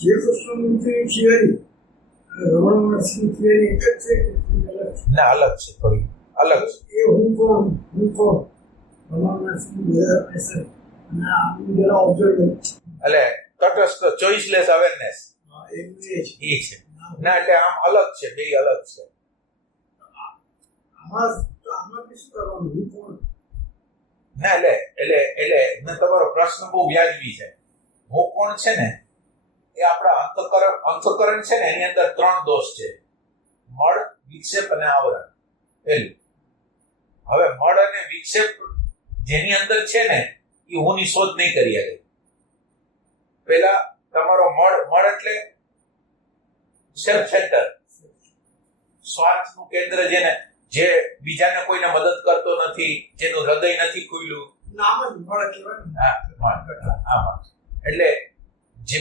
જે કૃષ્ણમૂર્તિની થિયરી રમણ મહર્ષિની થિયરી એક જ છે કે ના, અલગ છે, થોડી અલગ છે. એ હું કોણ રમણ મહર્ષિની બધા એસર અને આનું જરા ઓબ્ઝર્વેન્ટ એટલે તટસ્થ ચોઇસલેસ અવેરનેસ એનું એ છે. એ છે. ના, એટલે આમ અલગ છે, બે અલગ છે. આમાં શું કરવાનું હું કોણ? ના, એટલે તમારો પ્રશ્ન બહુ વ્યાજબી છે. હું કોણ છે ને એ આપણા અંતઃકરણ છે ને, એની અંદર 3 દોષ છે: મળ, વિક્ષેપ અને આવરણ. પેલું, હવે મળ અને વિક્ષેપ જેની અંદર છે ને એ હુંની શોધ નહીં કરી શકે. પેલા તમારો મળ એટલે સેલ્ફ સેન્ટર, સ્વાર્થનું કેન્દ્ર, જે બીજાને કોઈને મદદ કરતો નથી, જેનું હૃદય નથી ખુલ્લું, નામ જ મળે કહેવાય. એટલે જે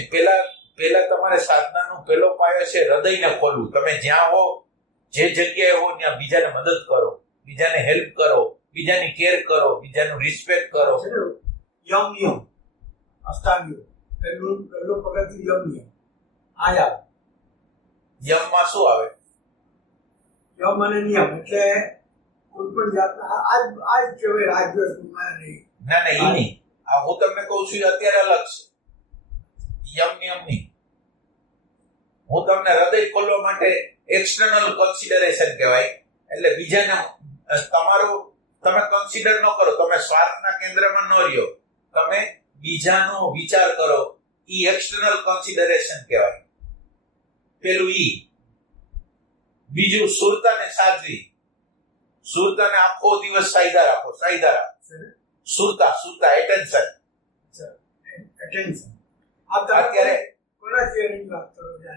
પેલા તમારે સાધનાનો પેલો પાયો છે હૃદયને ખોલવું. તમે જ્યાં હો, જે જગ્યાએ હો, ત્યાં બીજાને મદદ કરો, બીજાને હેલ્પ કરો, બીજાની કેર કરો, બીજાનું રિસ્પેક્ટ કરો. યમ અષ્ટાંગીઓ પહેલો પગથિયું યમ આયા. યમમાં શું આવે? યમ અને નિયમ એટલે કોઈ પણ જાતના આ જ કહેવાય રાજ્ય નહીં. ના, એ નહીં. આ હું તમને કહું છું અત્યારે અલગ છે. યમ નિયમ નહીં. હું તમને હૃદય ખોલવા માટે એક્સટર્નલ કન્સિડરેશન કહેવાય. એટલે બીજાને તમે કન્સિડર ન કરો, તમે સ્વાર્થના કેન્દ્રમાં ન રહ્યો, તમે બીજાનો વિચાર કરો, ઈ એક્સટર્નલ કન્સિડરેશન કહેવાય. પેલું ઈ. બીજું સુરતાને સાધવી. સુરતાને આખો દિવસ સાયદા રાખો. સુરતા એટેન્શન. અત્યારે કોના થિયરીની વાત કરો છો?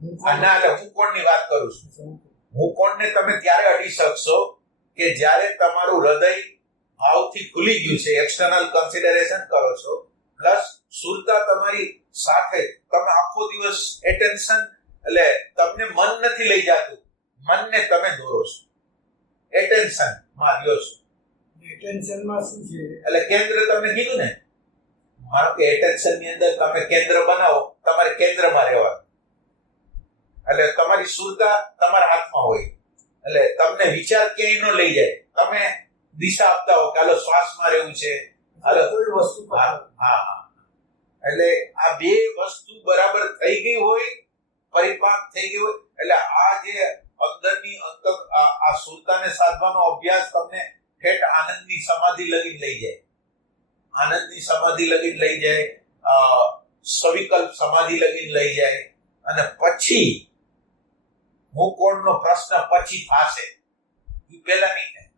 હું કોણની વાત કરું છું. હું કોણને તમે ત્યારે અડી શકશો કે જ્યારે તમારું હૃદય ભાવથી ખુલી ગયું છે, એક્સટર્નલ કન્સિડરેશન કરો છો, પ્લસ સુરતા તમારી સાથે, તમે આખો દિવસ એટેન્શન, એટલે તમને મન નથી લઈ જતું, મનને તમે દોરો છો, એટેન્શન માં રહ્યો છો. એટેન્શનમાં શું છે? એટલે કેન્દ્ર તમને કીધું ને, માનો કે એટેન્શન ની અંદર તમે કેન્દ્ર બનાવો, તમારે કેન્દ્રમાં રહેવાનું. એટલે તમારી સુરતા તમારા હાથમાં હોય. એટલે તમને વિચાર ક્યાંય ન લઈ જાય. તમે દિશા આપતા હો કે હાલો શ્વાસમાં રહેવું છે, હાલો કોઈ વસ્તુ. હા. એટલે આ બે વસ્તુ બરાબર થઈ ગઈ હોય, પરિપાક થઈ ગઈ હોય, એટલે આ જે અંદરની આ સુરતાને સાધવાનો અભ્યાસ તમને ઠેઠ આનંદની સમાધિ લગીને લઈ જાય. આનંદની સમાધિ લગીને લઈ જાય, સવિકલ્પ સમાધિ લગીને લઈ જાય. અને પછી હું કોણનો પ્રશ્ન પછી થશે, એ પહેલા નહીં થાય.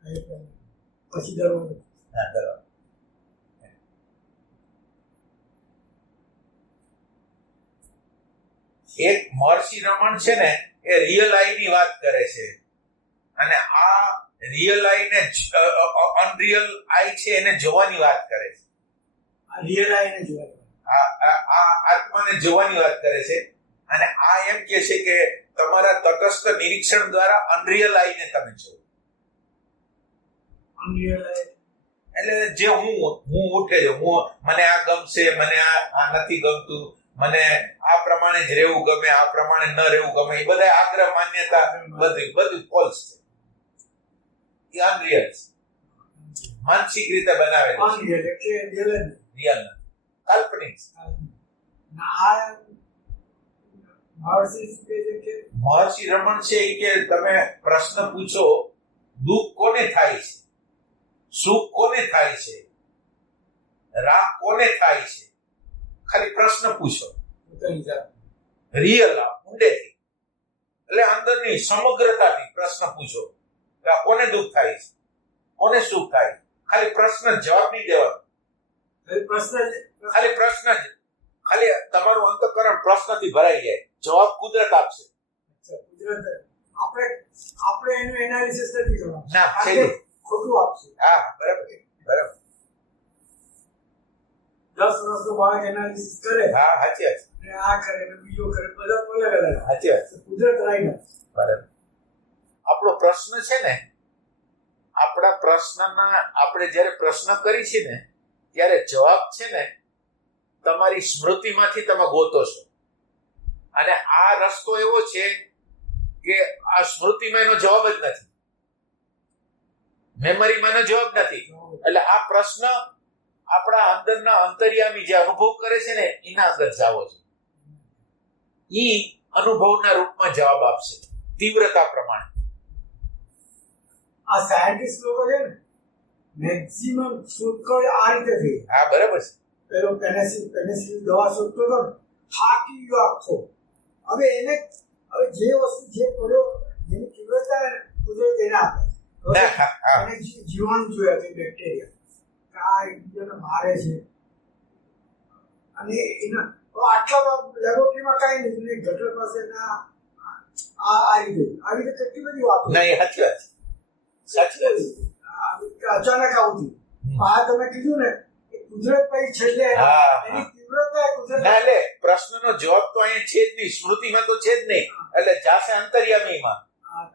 પછી દરવાજો. એક મહર્ષિ રમણ છે ને, એ રિયલ આઈ ની વાત કરે છે, અને આ રિયલ આઈ ને અનરિયલ આઈ છે એને જોવાની વાત કરે છે. આ રિયલ આઈને જોવાની. આ આત્માને જોવાની વાત કરે છે. અને આ એમ કે છે કે તમારા તટસ્થ નિરીક્ષણ દ્વારા અનરિયલ આઈને તમે જુઓ. અનરિયલ આઈ એટલે જે હું ઉઠે છે, મને આ ગમશે, મને આ નથી ગમતું, મને આ પ્રમાણે જ રહેવું ગમે, આ પ્રમાણે ન રહેવું ગમે, એ બધા આગ્રહ, માન્યતા, બધું ફોલ્સ છે. એ અનરિયલ છે, માનસિક રીતે બનાવેલું છે. અનરિયલ એટલે રિયલ રિયલ નથી, કાલ્પનિક છે. મહર્ષિ રમણ છે કે તમે પ્રશ્ન પૂછો, દુઃખ કોને થાય છે, સુખ કોને થાય છે, રાગ કોને થાય છે, ખાલી પ્રશ્ન પૂછો, રિયલ ઊંડેથી, એટલે અંદરની સમગ્રતાથી પ્રશ્ન પૂછો કે આ કોને દુઃખ થાય છે, કોને સુખ થાય. ખાલી પ્રશ્ન, જવાબ નહીં દેવાનો, ખાલી પ્રશ્ન જ. ખાલી તમારું અંતઃકરણ પ્રશ્નથી ભરાઈ જાય, જવાબ કુદરત આપશે. આપણે એનું એનાલિસિસ નથી કરવાનું. ના, ખોટું આપશે. હા, બરાબર. 10 વર્ષનો બાળક એનાલિસિસ કરે, હા, સાચી વાત. આ કરે ને બીજો કરે, બધા અલગ અલગ. સાચી વાત. કુદરત રાઈ. બરાબર. આપણો પ્રશ્ન છે ને, આપણા પ્રશ્નના આપણે જ્યારે પ્રશ્ન કરી છે ને, ત્યારે જવાબ છે ને તમારી સ્મૃતિમાંથી તમે ગોતો છો. અને આ રસ્તો એવો છે કે આ સ્મૃતિમાં એનો જવાબ જ નથી, મેમરીમાં એનો જવાબ નથી. એટલે આ પ્રશ્ન આપણા અંદરના અંતર્યામી જે અનુભવ કરે છે ને એના અંદર જાવો છે. ઈ અનુભવના રૂપમાં જવાબ આપશે તીવ્રતા પ્રમાણે. આ સાયન્ટિસ્ટ લોકો છે ને મેક્સિમમ શોધખોળ આ રીતે થઈ. હા બરાબર છે. પેલો પેનિસિલિન દવા શોધતો હતો ને, થાકી ગયો આખો. હવે એને હવે જે વસ્તુ જે કર્યો જેની તીવ્રતા ને કુદરત એને આપે. એને જીવાણુ જોયા છે, બેક્ટેરિયા આ એકબીજાને મારે છે. અને એના આટલા લેબોરેટરીમાં કાંઈ નહીં, ગટર પાસે આ રીતે કેટલી બધી વાતો. નહીં, સાચી વાત છે. અચાનક આવું થયું. આ તમે કીધું ને કુદરત પછી છેલ્લે એની તીવ્રતા કુદરત. ના, એટલે પ્રશ્નનો જવાબ તો અહીંયા છે જ નહીં, સ્મૃતિમાં તો છે જ નહીં. એટલે જાશે અંતર્યામીમાં,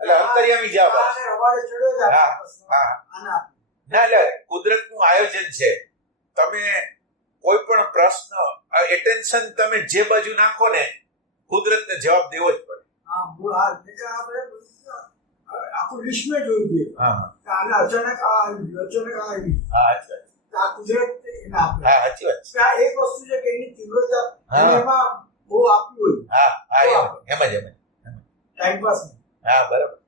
એટલે અંતર્યામી જવાબ આપશે. અમારે ચડ્યો જ હા, હા. આના ના, એટલે કુદરતનું આયોજન છે. તમે કોઈ પણ પ્રશ્ન એટેન્શન તમે જે બાજુ નાખો ને કુદરતને જવાબ દેવો જ પડે. આખું વિશ્વ જોયું છે. આને અચાનક આવી. હા, આ કુદરત એને આપે. હા, સાચી વાત છે. આ એક વસ્તુ છે કે એની તીવ્રતા એમાં બહુ આપ્યું હોય. હા, એમ જ ટાઈમ પાસ. હા, બરાબર.